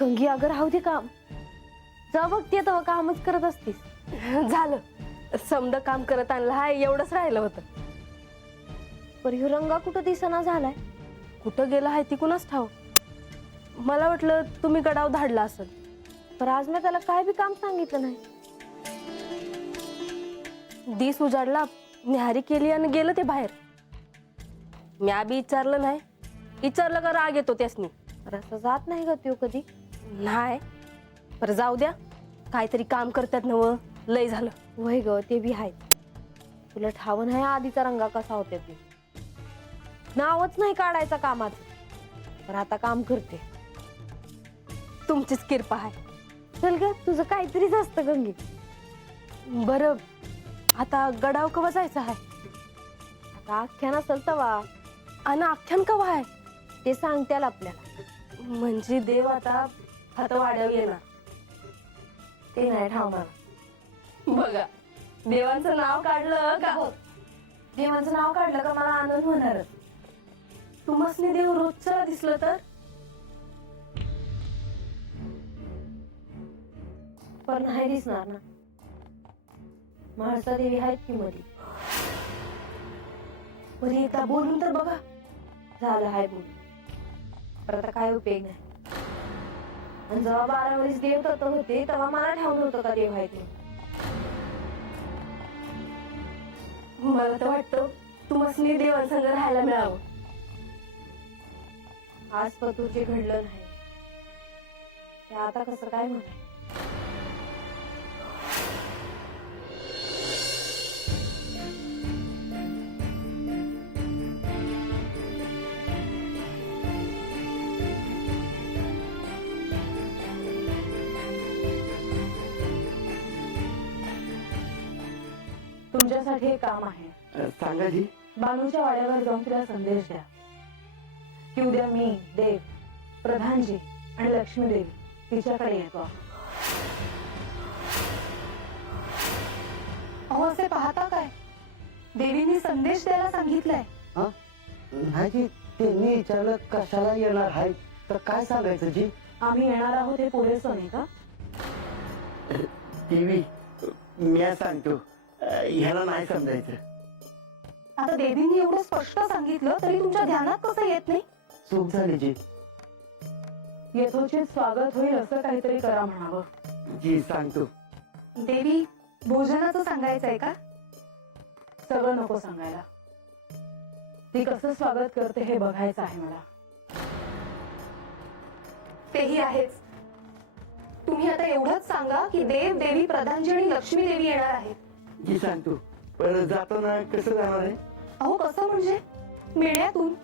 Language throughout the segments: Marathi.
गंगी अगं राहू दे काम. जा बघते तेव्हा कामच करत असतीस. झालं, समद काम करत आणलं हाय, एवढंच राहिलं होतं. पर ह्यो रंगा कुठं दिसना झालाय. कुठं गेला आहे ती कुणाच ठाव. मला वाटलं तुम्ही गडाव धाडला असेल. पर आज मी त्याला काय बी काम सांगितलं नाही. दिस उजाडला, न्याहारी केली आणि गेलं ते बाहेर. मी आबी विचारलं नाही. विचारलं का राग येतो त्यासनी. रस्ता जात नाही ग त्यो कधी. नाही पर जाऊ द्या, काहीतरी काम करतात नव. लय झालं. वय ग ते बी हाय. तुला ठाव नाही आधीचा रंगा कसा होते ते. नावच नाही काढायचा कामाचं. पण आता काम करते. तुमचीच किरपा आहे. चल ग तुझं काहीतरीच असतं गंगी. बरं, आता गडाव कवा जायचं आहे. आता आख्यान असेल तवा. आणि आख्यान कवा आहे ते सांगत्याल आपल्याला. म्हणजे देव आता हात वाढव येणार. ते नाही ठाव मला. बघा, देवांचं नाव काढलं का हो. देवांचं नाव काढलं का मला आनंद होणार. तुम्हासनी देव रोजच्याला दिसलं तर. पण नाही दिसणार ना. माणसा देवी आहेत की मध्ये. बरी एकदा बोलून तर बघा. झालं हाय बोल. पण आता काय उपयोग नाही. आणि जेव्हा 12 वर्ष देव तत्व होते तेव्हा मला ठाऊन नव्हतं का देव आहे ते. मला तर वाटतं तुम्हासनी देवांसंग राहायला मिळावं. आज पतूर जे घडलं नाही ते आता कसं काय म्हणाय. तुमच्यासाठी एक काम आहे. सांगा जी. बानूच्या वाड्यावर जाऊन तिला संदेश द्या की उद्या मी, देव, प्रधानजी आणि लक्ष्मी देवी तिच्याकडे येतो. अहो असे पाहता काय, देवींनी संदेश द्यायला सांगितलंय. नाही जी, त्यांनी विचारलं कशाला येणार आहे तर काय सांगायचं जी. आम्ही येणार आहोत हे पुरेसं नाही का. टीव्ही मी सांगतो, ह्याला नाही समजायचं. आता देवींनी एवढं स्पष्ट सांगितलं तरी तुमच्या ध्यानात कसं येत नाही. चूक झाली जी. यथोचित स्वागत होईल असं काहीतरी करा म्हणावं. जी सांगतो. देवी, भोजनाचं सांगायचंय का. सगळं नको सांगायला. ती कसं स्वागत करते हे बघायचं आहे मला. तेही आहेच. तुम्ही आता एवढंच सांगा की देव, देवी, प्रधानजी आणि लक्ष्मी देवी येणार आहेत. जी सांगतो, पण जाताना कसं जाणार आहे. अहो कसं म्हणजे, मिळण्यातून.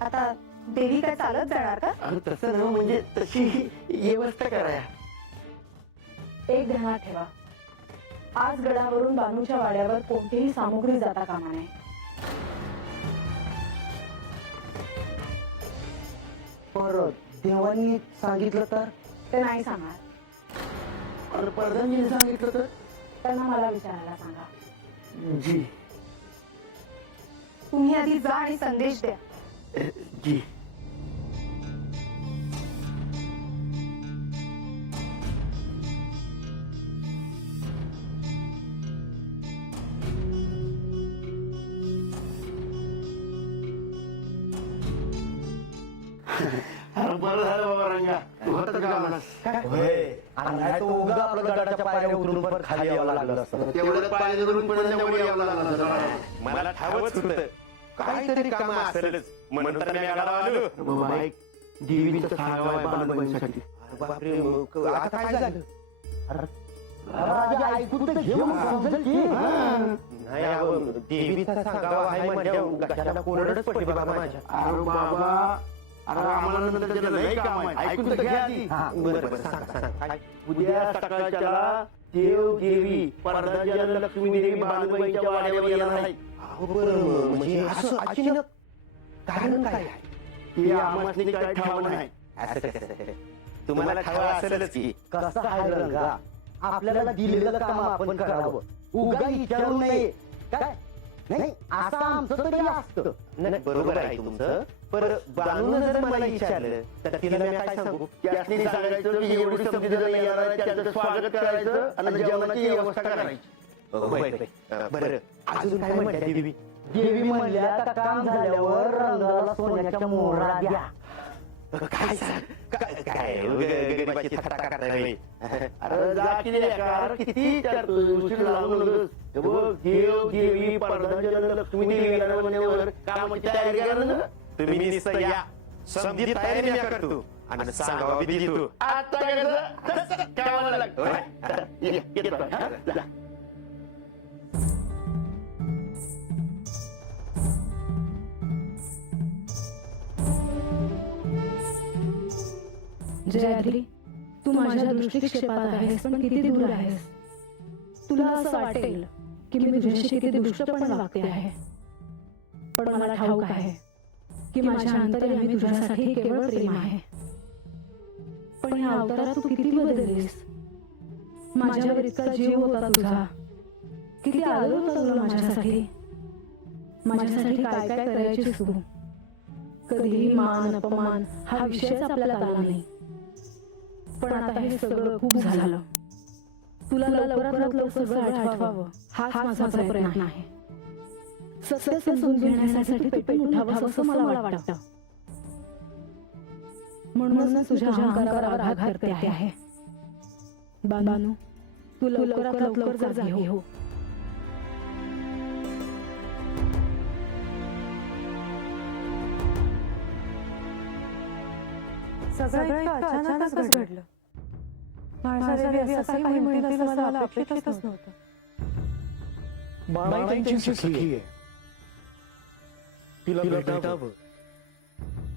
आता देवी काय चालत जाणार का. तसं ना, म्हणजे तशी व्यवस्था कराया. एक ध्यानात ठेवा, आज गडावरून बानूच्या वाड्यावर कोणतीही सामुग्री जाता कामा नये. परत देवांनी सांगितलं तर. ते नाही सांगणार. आणि प्रधानजीने सांगितलं तर. त्यांना मला विचारायला सांगा. जी. तुम्ही आधी जा आणि संदेश द्या. जी. बरं झालं बाबा रंगा, तू होतं कामाला. आणि नाही तो उगा आपल्या गडाच्या पायऱ्या उतरून पण खाली यावं लागलं असतं. तेवढं पाय धरून पण त्यावर यावं लागलं असतं. मला ठावच होतं काहीतरी काम असेलच म्हणून तर मी गडावर आलो. बाबा ऐक, देवीचं सांगावं आहे बालबाईंसाठी. बापरे, मग आता काय झालं. ऐकून तर घे मग समजेल की. नाही अगं, देवीचा सांगावा आहे म्हणजे गटाला कोरडच पडली बाबा माझ्या. अरे बाबा, अरे आम्हाला नंतर त्याला लई काम आहे, ऐकून तर घ्या आधी. बरं बरं, सांग सांग काय. उद्या सकाळच्याला देव, देवी, प्रधानजी आणि लक्ष्मी देवी बालबाईंच्या वाड्यावर येणार आहे. अहो, बरं म्हणजे असं अचानक कारण काय आहे. ते आम्हाला काय ठाव नाही. असं कसं, तुम्हाला ठाव असेलच की. कसं आहे रंगा, आपल्याला दिलेलं काम आपण करावं, उगा विचारू नये काय. नाही असं आमचं तरी असतं. नाही बरोबर आहे तुमचं. पर बानून जर मला विचारलं तर तिला मी काय सांगू? त्यासनी सांगायचं की एवढी समजी जर येणार आहे, त्याचं स्वागत करायचं आणि जेवणाची व्यवस्था करायची. बरं अजून काय म्हणते देवी? देवी म्हणल्या आता काम झाल्यावर रंगाला सोन्याच्या मोहरा द्या. काय सांग? काय गरिबाची थट्टा करताय बाई. अरे जा की लेकरं, किती विचारतोय, उशीर लावू नकोस. हे बघ, देव देवी पडदाजन लक्ष्मी देवी येणार म्हणल्यावर कामाची तयारी करा ना. तुम्ही नुसतं या समधी तयारी मी करतो आणि सांगावा बी देतो. आता काय करायचं? कामाला लाग. येतो, हा? जा. जयाद्री, तू माझ्या दृष्टिक्षेपात आहेस, पण किती दूर आहेस. तुला असं वाटेल की मी तुझ्याशी किती दुष्टपणे वागते आहे, पण मला ठाऊक आहे की माझ्या अंतर्यामी तुझ्यासाठी केवळ प्रेम आहे. पण या अवतारात तू किती बदललीस. माझ्यावर इतका जीव होता तुझा, किती आदर होता तुला माझ्यासाठी. माझ्यासाठी काय काय करायचीस तू. कधीही मान अपमान हा विषयच आपल्याला आला नाही. पण आता हे सगळं खूप झालं. तुला लवकरात लवकर सगळं आठवावं हाच माझा प्रयत्न आहे. सत्य समजून घेण्यासाठी पेटून उठावं असं मला वाटतं. म्हणूनच तुझ्या अहंकारावर आघात करते आहे. बानू, तू लवकरात लवकर जागी हो. सगळं इतकं अचानकच घडलं. माणसादेवी असं काही म्हणतील असं मला अपेक्षितच नव्हतं. बाळांची सखी आहे. तिला भेटावं,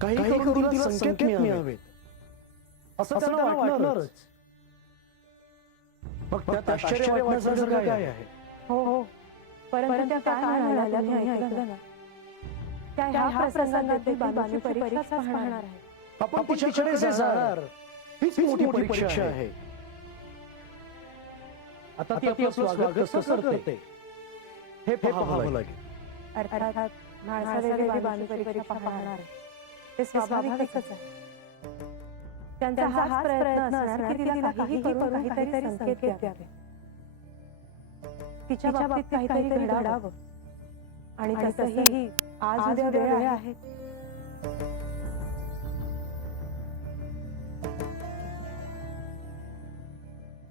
काही करून तिला संकेत मिळावेत असं त्यांना वाटणारच. मग त्यात आश्चर्य वाटण्यासारखं काय आहे? हो, परंतु त्या काय म्हणाल्या हे ऐकलं ना. त्या ह्या प्रसंगात बानूची परीक्षाच पाहणार आहे. आपण तिच्याकडे जाणार, हीच मोठी परीक्षा आहे. आता ती आपलं स्वागत कसं करते हे पाहावं लागेल. अर्थात माणसादेवी बानूची परीक्षा पाहणार आहे. ते स्वाभाविकच आहे. त्यांचा हाच प्रयत्न असणार की तिला काहीही करून काहीतरी संकेत द्यावे. तिच्या बाबतीत काहीतरी घडावं. आणि तसंही आज उद्या वेळ आहे.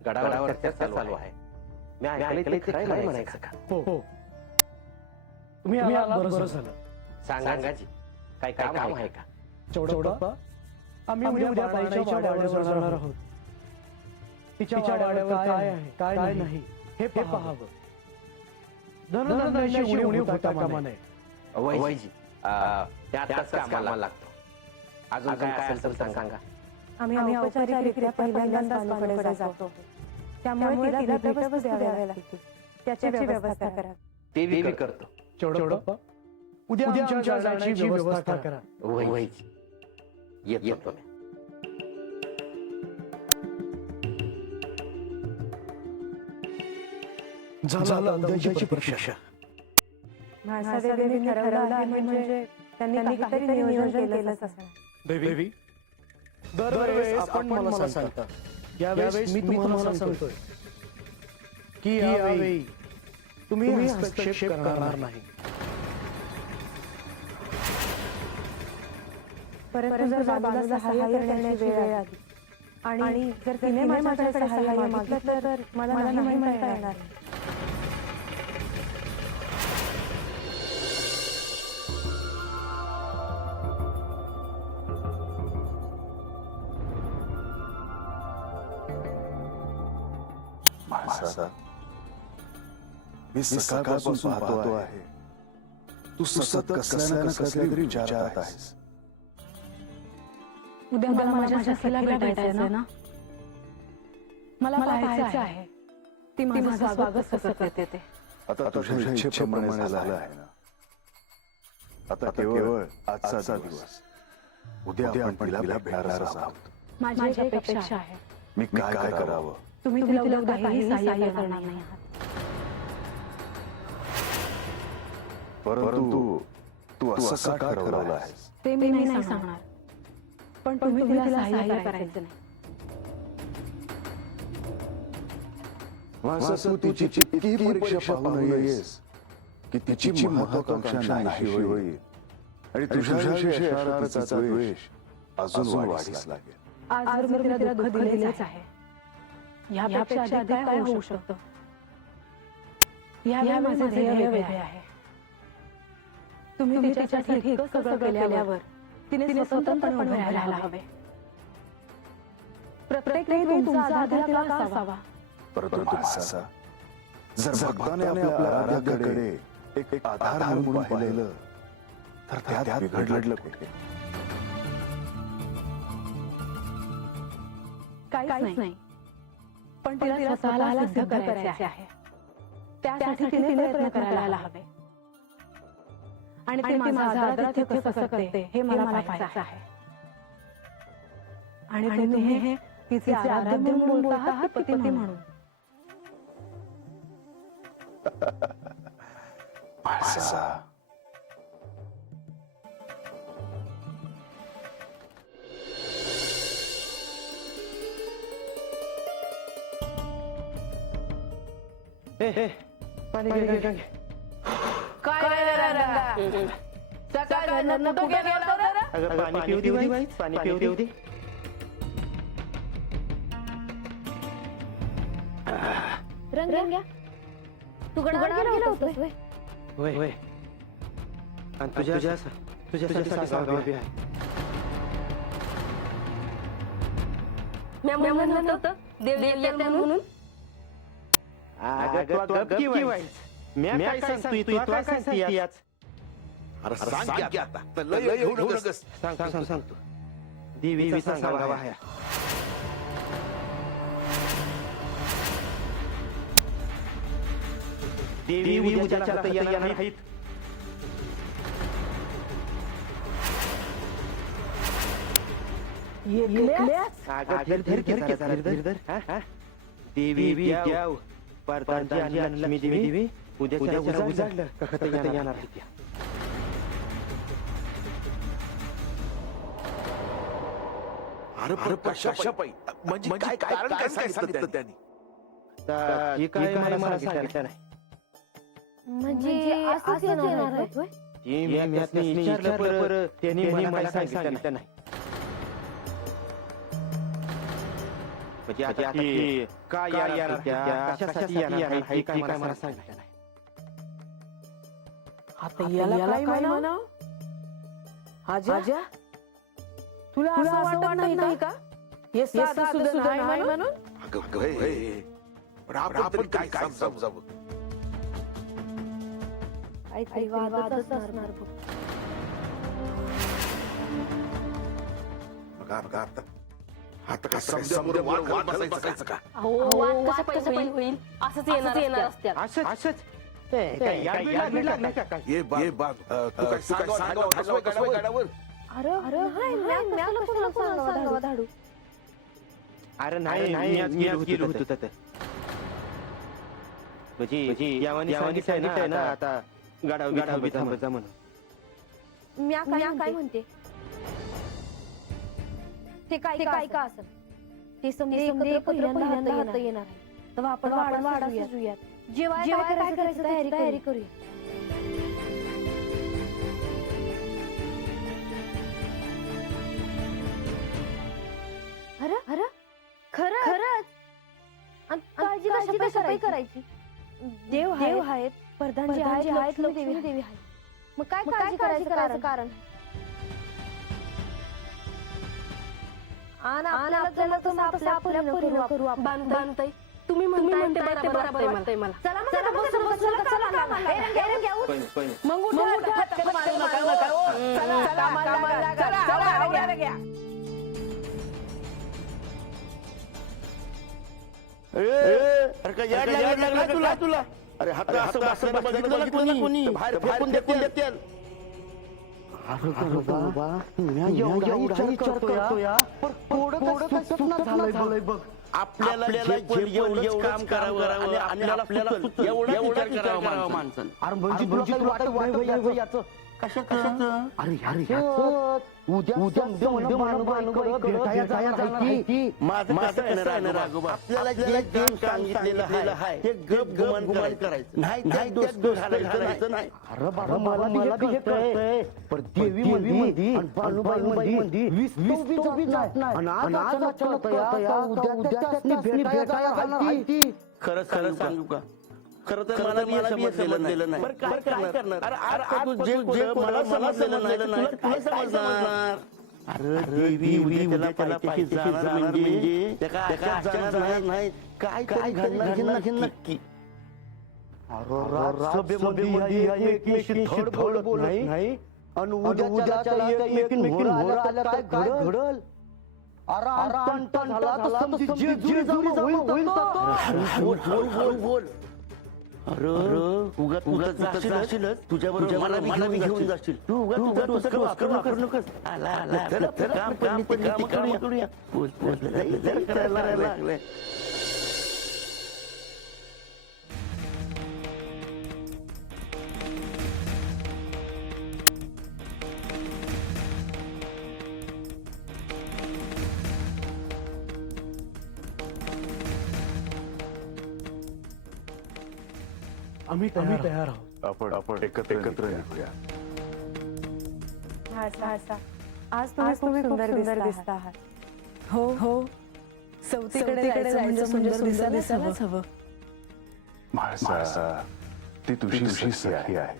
गडावर चर्चा चालू आहे. मी ऐकले ते खरं म्हणायचं का? हो, तुम्ही आलात बरं झालं. सांगाजी काय काम आहे का? चौडप्पा, आम्ही उद्या बाळाच्या वाड्यावर जाणार आहोत. तिच्या वाड्यावर काय आहे काय नाही हे पाहावं. धनधान्याची उणीव होता कामा नये. वैजी त्यातच कामाला लागतो. अजून काय असेल तर सांगा. आम्ही औपचारिकरित्या पहिल्यांदाच बानूकडे जातो. त्यामुळे तिला भेटवस्तू द्याव्या लागतील. त्याची व्यवस्था करा. ते बी करतो. चौडप्पा, उद्या आमच्या जाण्याची व्यवस्था करा. वैजी येतो मी. झाला उद्याची परीक्षा. माणसादेवीने ठरवलं आहे म्हणजे त्यांनी काहीतरी नियोजन केलंच असणार. देवी, दरवेळेस आपण मला सांगता, यावेळेस मी तुम्हाला सांगतोय की यावेळी तुम्ही हस्तक्षेप करणार नाही. परंतु जर बानूला सहाय्य करण्याची वेळ आली आणि जर तिने माझ्याकडे सहाय्य मागितलं तर मला नाही म्हणता येणार. माणसा, मी सकाळपासून पाहतो आहे तू सतत कसल्या ना कसल्या तरी विचारात आहेस. उद्या मला माझ्या सखीला भेटायचं ना. मला पाहायचं आहे ती माझं स्वागत कसं करते ते. आता तुझ्या इच्छेप्रमाणे झालं आहे ना. आता केवळ आजचा दिवस. उद्या आपण तिला भेटणारच आहोत. माझी एक अपेक्षा आहे. मी काय करावं? तुम्ही तिला काहीही सहाय्य करणार नाही आहात. परंतु तू असं का ठरवलं आहेस? ते मी नाही सांगणार, पण तुम्ही तिला सहाय्य करायचं नाही. असं तू तिची इतकी परीक्षा पाहू नयेस की तिची महत्वाकांक्षा नाहीशी होईल आणि तुझ्याविषयी असणारा द्वेष अजून वाढीस लागेल. आज मी तिला दुःख दिलेच आहे. यापेक्षा अधिक काय होऊ शकतं? या माझे ध्येय वेगळे आहे. तुम्ही तिच्यासाठी इतकं सगळं केल्यावर तिने स्वतंत्रपणे उभे राहायला हवे. प्रत्येक वेळी तुमचा आधार तिला का असावा? परंतु माणसा, जर भक्ताने आपल्या आराध्याकडे एक आधार म्हणून पाहिलं तर त्यात बिघडलं कुठे? काहीच नाही, पण तिला स्वतःला सिद्ध करायचे आहे. त्यासाठी तिने प्रयत्न करायला हवे. आणि ती माझं आदरातिथ्य कसं करते हे मला पाहायचं आहे. आणि तुम्ही हे तिचे आराध्य म्हणून बोलता आहात, पती म्हणून. माणसा, पाणी घे. अगं पाणी पिऊ दे बाई, पाणी पिऊ दे. रंग्या तू गडगड गेला होतास व्हय? होय. आणि तुझ्यासाठी सांगावं बी आहे. मी म्हणत होतं देव येते म्हणून. अगं तू गप की बाई. मी काय सांगतोय, तू काय सांगतीयास? अरे सांग की आता. तर लय येऊ नकोस. सांगतो. देवीचा सांगावा आहे. देवी उद्याच्या हातात येणार नाहीत. अगं धीर. हा? देवी द्याव परदानची आणि लक्ष्मी देवी उद्याच्या उजाडलं का येणार आहेत त्या. अरे कशा पायी म्हणजे काय कारण काय सांगितलं त्यांनी? ही काय मला सांगितलं नाही. म्हणजे असंच येणार आहेत व्हय? मी विचारलं पर त्यांनी मला सांगितलं नाही. म्हणजे आता ती काय येणार त्या, कशासाठी येणार आहे, काय मला सांगितलं नाही. आता याला काय म्हणाव? आजा, तुला असं वाटत नाही का हे साधं सुद्धा नाही म्हणून? अगं होय. पण आपण काय समजावं? काहीतरी वादच असणार बघ. बघा आता का समजा वाद बसायचं का? वाद कसा पैसे होईल? असंच येणार असत्यात. असंच काय याद लागलं का काय? ये बाग तू काय सांगावं गाडावर? अरे म्या कशाला सांगावं धाडू? अरे नाही मी आज गेलो होतो तर. म्हणजे यावानी सांगितलंय ना आता गाडाव थांबायचा म्हणून. म्या काय म्हणते ते काय का असं ते समजे पहिल्यांदा हात येणार आहे. तर आपण वाडा सुरूयात. जेव्हा काय करायचं तयारी करूया. अरे खरंच? काळजी कशा करायची? देव आहेत, प्रधानजी आहेत, लक्ष्मी देवी आहेत. मग काय काळजी करायचं कारण? आपल्याला तसं आपल्या परीनं करू आपण. बांधताय तुम्ही म्हणताय ते बरोबर वाटतंय मला. चला कामाला. मग उठा, फटकन मारू नका. चला, कामाला घ्या. अरे काय याड लागला तुला? अरे हात असं बघितलं ना कोणी? बाहेर फेकून देतील. एवढा विचार करतोय, पण थोडं काय सुचत झालंय बघ. आपल्याला एवढं काम करावं आणि आपल्याला एवढा विचार करावा माणसानं. अरे म्हणजे तुला काही वाटत नाही याचं कशाचं? अरे उद्या भेटायला जायचं आहे की. माझं कसं आहे ना राघोबा, आपल्याला जे काम सांगितलेलं आहे ते गप गुमान करायचं नाही, त्यात दोष घालायचं नाही. अरे बाबा मला बी हे कळतंय, पण देवी म्हणती आणि बालूबाई म्हणती वीस बी जात नाही. आणि आज अचानक उद्या त्यासनी भेटायला जाणार आहे की. खरं सांगू का, खरं तर मला बी समजलेलं नाही. बरं काय करणार? अरे आता तू जे मला समजलेलं नाही तुला समजणार. अरे देवी उद्या त्याला पाहिजे जाणार म्हणजे त्या काय जाणार नाही, काय घडणार नक्की. राज्यसभेमध्ये एकमेकांशी धड बोलत नाही आणि उद्याच्या एकमेकींवर आल्या काय घडल. अरे झाला तर समजी जे होईल बोल. अरे उगाच जाशीलच तुझ्याबरोबर मला बी घेऊन जाशील. तू उगाच करू नकोस. काम करूया. करायला लागलंय. आम्ही तयार आहोत. आपण एकत्र निघूया. आज तुम्ही सुंदर दिसता आहात. हो सौतीकडे जायचं म्हणजे सुंदर दिसायलाच हवं. म्हाळसा ती तुझी सखी आहे.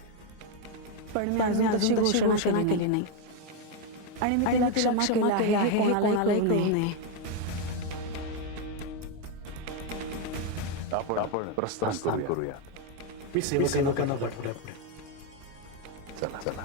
पण मी अजून तशी घोषणा केली नाही आणि मी तिला क्षमा केलं आहे हे कोणालाही कळू नये. आपण प्रस्थान करूया. मी सेवकांना पाठवल्या पुढे. चला.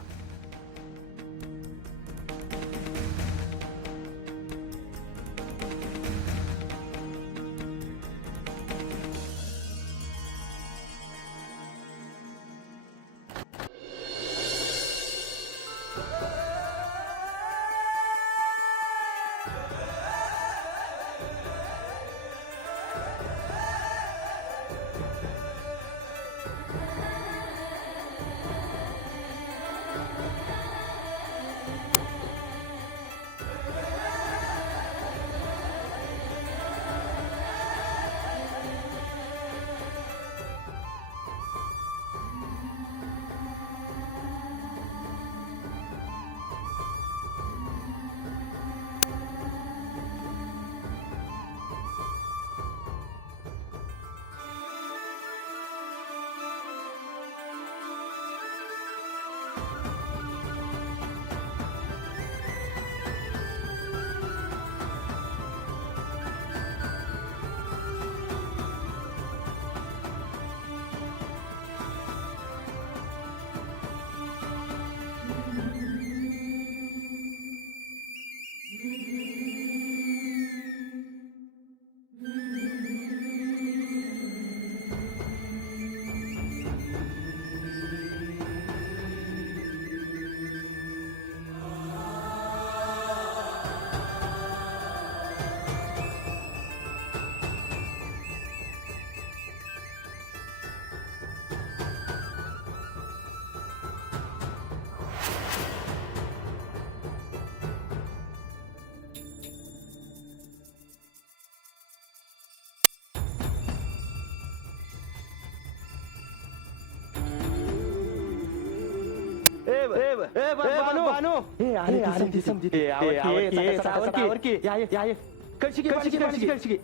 बानू ती समजी कळशी